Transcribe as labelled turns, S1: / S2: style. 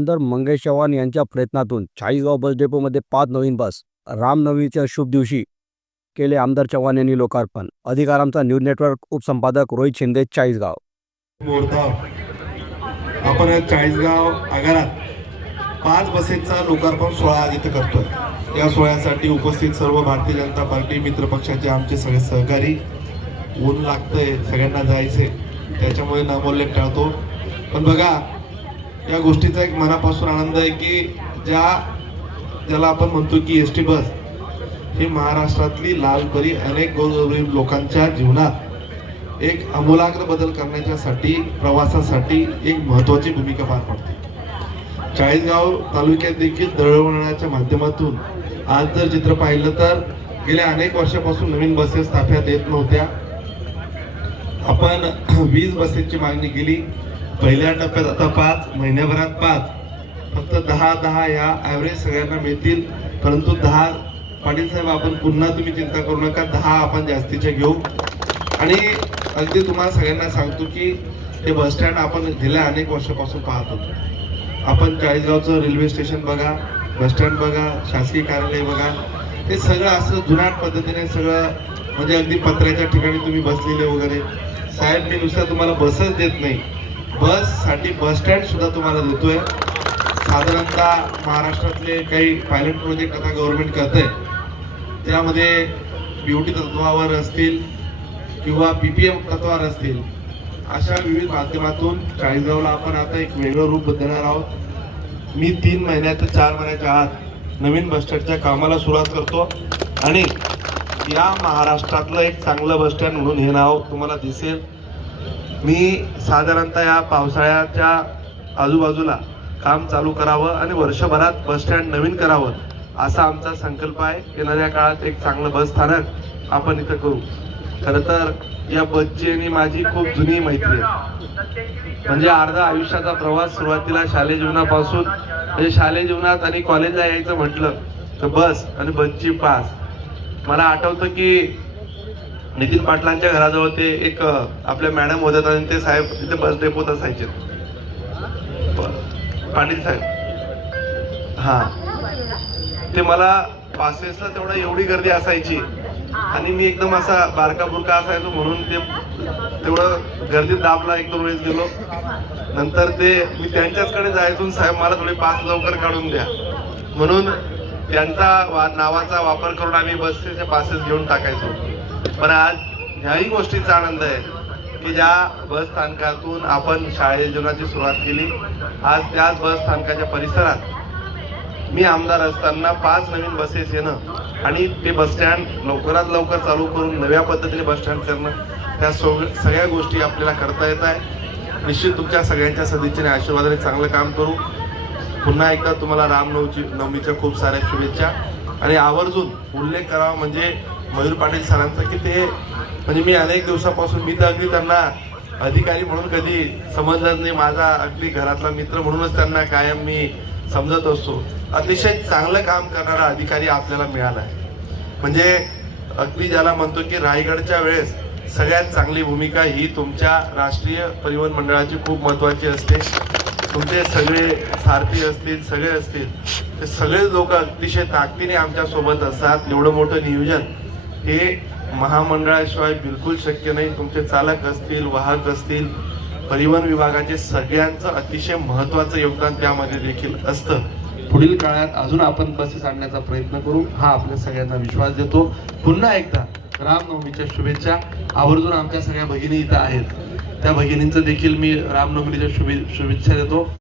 S1: आमदार मंगेश चव्हाण यांच्या प्रयत्नातून चाळीसगाव बस डेपोमध्ये पाच नवीन बस रामनवमीच्या शुभ दिवशी केले आमदार चव्हाण यांनी लोकार्पण. अधिकार आमचा न्यूज नेटवर्क उपसंपादक रोहित शिंदे चाळीसगाव.
S2: आपण चाळीसगाव आगारात पाच बसेसचा लोकार्पण सोहळा इथं करतोय. या सोहळ्यासाठी उपस्थित सर्व भारतीय जनता पार्टी मित्र पक्षाचे आमचे सगळे सहकारी ऊन लागतंय सगळ्यांना जायचे त्याच्यामुळे नामोल्लेख टाळतो. पण बघा या गोष्टीचा एक मनापासून आनंद आहे की ज्या ज्याला आपण म्हणतो की एस टी बस ही महाराष्ट्रातली लालपरी अनेक गोरगरीब लोकांच्या जीवनात एक आमूलाग्र बदल करण्याच्यासाठी प्रवासासाठी एक महत्वाची भूमिका पार पडते. चाळीसगाव तालुक्यात देखील दळणवळणाच्या माध्यमातून आज जर चित्र पाहिलं तर गेल्या अनेक वर्षापासून नवीन बसेस ताफ्यात येत नव्हत्या. आपण वीस बसेसची मागणी केली. पहिल्या टप्प्यात आता पाच महिन्याभरात पाच. फक्त दहा दहा या ॲव्हरेज सगळ्यांना मिळतील. परंतु दहा पाटील साहेब आपण पुन्हा तुम्ही चिंता करू नका. दहा आपण जास्तीच्या घेऊ. आणि अगदी तुम्हाला सगळ्यांना सांगतो की हे बसस्टँड आपण गेल्या अनेक वर्षापासून पाहत होतो. आपण चाळीसगावचं रेल्वे स्टेशन बघा बसस्टँड बघा शासकीय कार्यालय बघा. हे सगळं असं जुनाट पद्धतीने सगळं म्हणजे अगदी पत्र्याच्या ठिकाणी तुम्ही बसलेले वगैरे. साहेब मी नुसतं तुम्हाला बसच देत नाही. बससाठी बस स्टँड सुद्धा तुम्हाला देतोय. साधारणतः महाराष्ट्रातले काही पायलट प्रोजेक्ट आता गव्हर्नमेंट करते त्यामध्ये ब्युटी तत्वावर असतील किंवा पीपीएम तत्वावर असतील अशा विविध माध्यमातून चाळीसगावला आपण आता एक वेगळं रूप बदलणार आहोत. मी तीन महिन्यात ते चार महिन्याच्या आत नवीन बस स्टँडच्या कामाला सुरुवात करतो आणि या महाराष्ट्रातलं एक चांगलं बस स्टँड म्हणून हे नाव तुम्हाला दिसेल. मी साधारणतः या पावसाळ्याच्या आजूबाजूला काम चालू करावं आणि वर्षभरात बसस्टँड नवीन करावं असा आमचा संकल्प आहे. येणाऱ्या काळात एक चांगलं बस स्थानक आपण इथं करू. खरं तर या बसची आणि माझी खूप जुनी मैत्री आहे. म्हणजे अर्धा आयुष्याचा प्रवास सुरुवातीला शालेय जीवनापासून म्हणजे शालेय जीवनात आणि कॉलेजला यायचं म्हटलं तर बस आणि बसची पास. मला आठवतं की नितीन पाटलांच्या घराजवळ ते एक आपल्या मॅडम होत्या आणि ते साहेब तिथे बस डेपोत असायचे. पाटील साहेब. हा. ते मला पासेसला तेवढं एवढी गर्दी असायची. आणि मी एकदम असा बारका बुरका असायचो म्हणून ते तेवढं गर्दीत दाबला एक दोन वेळेस गेलो. नंतर ते मी त्यांच्याचकडे जायचो साहेब मला थोडे पास लवकर काढून द्या. म्हणून त्यांचा वा नावाचा वापर करून आम्ही बसचे पासेस घेऊन टाकायचो. पण आज ह्याही गोष्टीचा आनंद आहे की ज्या बस स्थानकातून आपण शाळे जीवनाची सुरुवात केली आज त्याच बस स्थानकाच्या परिसरात मी आमदार असताना पाच नवीन बसेस येणं आणि ते बस स्टँड लवकरात लवकर चालू करून नव्या पद्धतीने बस स्टँड करणं त्या सो सगळ्या गोष्टी आपल्याला करता येत आहे. निश्चित तुमच्या सगळ्यांच्या सदिच्छेने आशीर्वादाने चांगलं काम करू. पुन्हा एकदा तुम्हाला रामनवची नवमीच्या खूप साऱ्या शुभेच्छा. आणि आवर्जून उल्लेख करावा म्हणजे मयूर पाटील सरांचं की ते म्हणजे मी अनेक दिवसापासून मी तर अगदी त्यांना अधिकारी म्हणून कधी समजलं नाही. माझा अगदी घरातला मित्र म्हणूनच त्यांना कायम मी समजत असतो. अतिशय चांगलं काम करणारा अधिकारी आपल्याला मिळाला आहे. म्हणजे अगदी ज्याला म्हणतो की रायगडच्या वेळेस सगळ्यात चांगली भूमिका ही तुमच्या राष्ट्रीय परिवहन मंडळाची खूप महत्त्वाची असते. तुमचे सगळे सारथी असतील सगळे असतील. ते सगळे लोक अतिशय ताकदीने आमच्यासोबत असतात. एवढं मोठं नियोजन हे महामंडळाशिवाय बिलकुल शक्य नाही. तुमचे चालक असतील वाहक असतील परिवहन विभागाचे सगळ्यांचं अतिशय महत्वाचं योगदान त्यामध्ये देखील असतं. पुढील काळात अजून आपण बसेस आणण्याचा प्रयत्न करू. हा आपल्या सगळ्यांना विश्वास देतो. पुन्हा एकदा रामनवमीच्या शुभेच्छा. आवर्जून आमच्या सगळ्या भगिनी इथं आहेत. त्या भगिनींचं देखील मी रामनवमीच्या शुभे शुभेच्छा देतो.